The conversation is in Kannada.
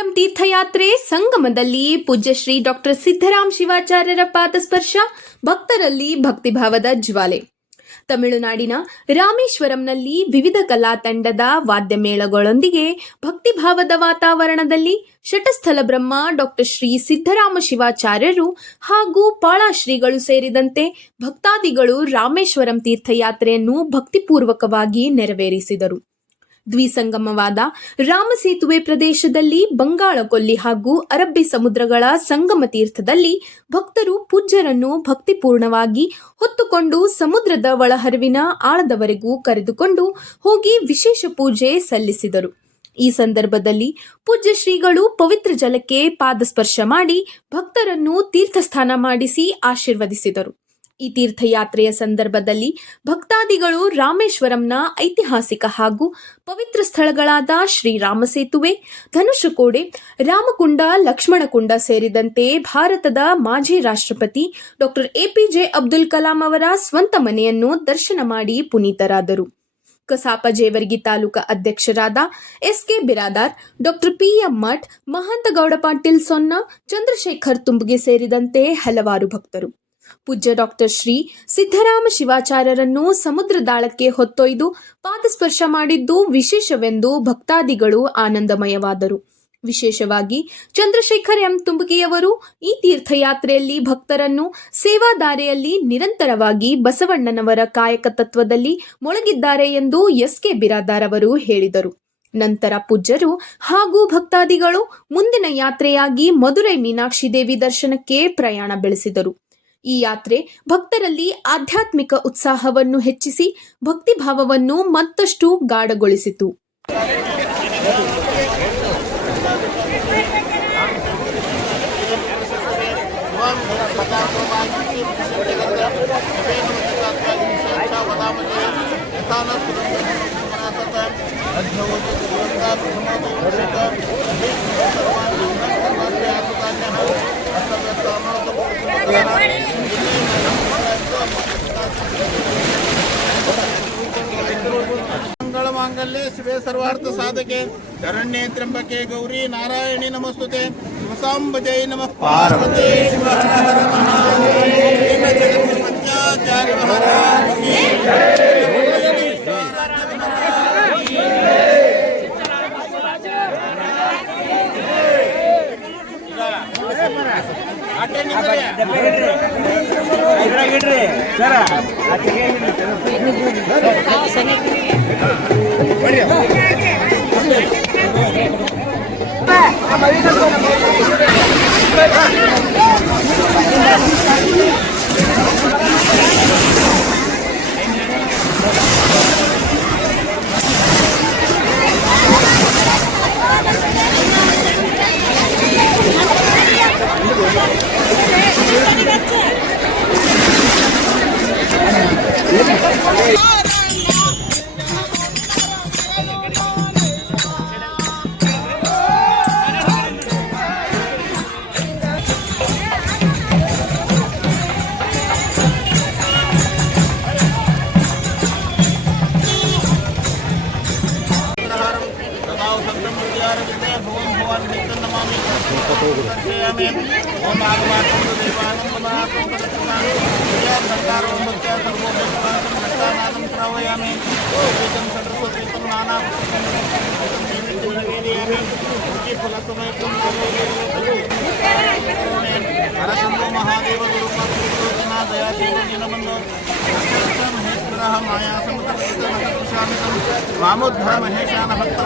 ರಾಮೇಶ್ವರಂ ತೀರ್ಥಯಾತ್ರೆ ಸಂಗಮದಲ್ಲಿ ಪೂಜ್ಯ ಶ್ರೀ ಡಾಕ್ಟರ್ ಸಿದ್ದರಾಮ ಶಿವಾಚಾರ್ಯರ ಪಾದಸ್ಪರ್ಶ, ಭಕ್ತರಲ್ಲಿ ಭಕ್ತಿಭಾವದ ಜ್ವಾಲೆ. ತಮಿಳುನಾಡಿನ ರಾಮೇಶ್ವರಂನಲ್ಲಿ ವಿವಿಧ ಕಲಾ ತಂಡದ ವಾದ್ಯಮೇಳಗಳೊಂದಿಗೆ ಭಕ್ತಿಭಾವದ ವಾತಾವರಣದಲ್ಲಿ ಶಟಸ್ಥಲ ಬ್ರಹ್ಮ ಡಾಕ್ಟರ್ ಶ್ರೀ ಸಿದ್ದರಾಮ ಶಿವಾಚಾರ್ಯರು ಹಾಗೂ ಪಾಳಾಶ್ರೀಗಳು ಸೇರಿದಂತೆ ಭಕ್ತಾದಿಗಳು ರಾಮೇಶ್ವರಂ ತೀರ್ಥಯಾತ್ರೆಯನ್ನು ಭಕ್ತಿಪೂರ್ವಕವಾಗಿ ನೆರವೇರಿಸಿದರು. ದ್ವಿಸಂಗಮವಾದ ರಾಮಸೇತುವೆ ಪ್ರದೇಶದಲ್ಲಿ ಬಂಗಾಳ ಕೊಲ್ಲಿ ಹಾಗೂ ಅರಬ್ಬಿ ಸಮುದ್ರಗಳ ಸಂಗಮ ತೀರ್ಥದಲ್ಲಿ ಭಕ್ತರು ಪೂಜ್ಯರನ್ನು ಭಕ್ತಿಪೂರ್ಣವಾಗಿ ಹೊತ್ತುಕೊಂಡು ಸಮುದ್ರದ ಒಳಹರಿವಿನ ಆಳದವರೆಗೂ ಕರೆದುಕೊಂಡು ಹೋಗಿ ವಿಶೇಷ ಪೂಜೆ ಸಲ್ಲಿಸಿದರು. ಈ ಸಂದರ್ಭದಲ್ಲಿ ಪೂಜ್ಯ ಶ್ರೀಗಳು ಪವಿತ್ರ ಜಲಕ್ಕೆ ಪಾದಸ್ಪರ್ಶ ಮಾಡಿ ಭಕ್ತರನ್ನು ತೀರ್ಥಸ್ನಾನ ಮಾಡಿಸಿ ಆಶೀರ್ವದಿಸಿದರು. ಈ ತೀರ್ಥಯಾತ್ರೆಯ ಸಂದರ್ಭದಲ್ಲಿ ಭಕ್ತಾದಿಗಳು ರಾಮೇಶ್ವರಂನ ಐತಿಹಾಸಿಕ ಹಾಗೂ ಪವಿತ್ರ ಸ್ಥಳಗಳಾದ ಶ್ರೀರಾಮ ಸೇತುವೆ, ಧನುಷಕೋಡೆ, ರಾಮಕುಂಡ, ಲಕ್ಷ್ಮಣಕುಂಡ ಸೇರಿದಂತೆ ಭಾರತದ ಮಾಜಿ ರಾಷ್ಟ್ರಪತಿ ಡಾಕ್ಟರ್ ಎಪಿಜೆ ಅಬ್ದುಲ್ ಕಲಾಂ ಅವರ ಸ್ವಂತ ಮನೆಯನ್ನು ದರ್ಶನ ಮಾಡಿ ಪುನೀತರಾದರು. ಕಸಾಪ ಜೇವರ್ಗಿ ತಾಲೂಕಾ ಅಧ್ಯಕ್ಷರಾದ S K. Biradar, doctor P M. Math, Mahanta Gowda Patil Sonna, Chandrashekhar Tumbage ಸೇರಿದಂತೆ ಹಲವಾರು ಭಕ್ತರು ಪೂಜ್ಯ ಡಾಕ್ಟರ್ ಶ್ರೀ ಸಿದ್ದರಾಮ ಶಿವಾಚಾರ್ಯರನ್ನು ಸಮುದ್ರದಾಳಕ್ಕೆ ಹೊತ್ತೊಯ್ದು ಪಾದಸ್ಪರ್ಶ ಮಾಡಿದ್ದು ವಿಶೇಷವೆಂದು ಭಕ್ತಾದಿಗಳು ಆನಂದಮಯವಾದರು. ವಿಶೇಷವಾಗಿ ಚಂದ್ರಶೇಖರ್ ಎಂ ತುಂಬಗಿಯವರು ಈ ತೀರ್ಥಯಾತ್ರೆಯಲ್ಲಿ ಭಕ್ತರನ್ನು ಸೇವಾದಾರೆಯಲ್ಲಿ ನಿರಂತರವಾಗಿ ಬಸವಣ್ಣನವರ ಕಾಯಕ ತತ್ವದಲ್ಲಿ ಮೊಳಗಿದ್ದಾರೆ ಎಂದು ಎಸ್.ಕೆ. ಬಿರಾದಾರ್ ಅವರು ಹೇಳಿದರು. ನಂತರ ಪೂಜ್ಯರು ಹಾಗೂ ಭಕ್ತಾದಿಗಳು ಮುಂದಿನ ಯಾತ್ರೆಯಾಗಿ ಮಧುರೈ ಮೀನಾಕ್ಷಿ ದೇವಿ ದರ್ಶನಕ್ಕೆ ಪ್ರಯಾಣ ಬೆಳೆಸಿದರು. ಈ ಯಾತ್ರೆ ಭಕ್ತರಲ್ಲಿ ಆಧ್ಯಾತ್ಮಿಕ ಉತ್ಸಾಹವನ್ನು ಹೆಚ್ಚಿಸಿ ಭಕ್ತಿಭಾವವನ್ನು ಮತ್ತಷ್ಟು ಗಾಢಗೊಳಿಸಿತು. मंगलमांगल्ये शिवे सर्वार्थ साधके शरण्ये त्र्यंबके गौरी नारायणी नमस्तुते शिवसाम्बजे नमः पार्वती शिव हर हर महादेव जगन्नाथाचार्य महाराज की महादेव माया समुद्र मामुद्ध महेशान भक्त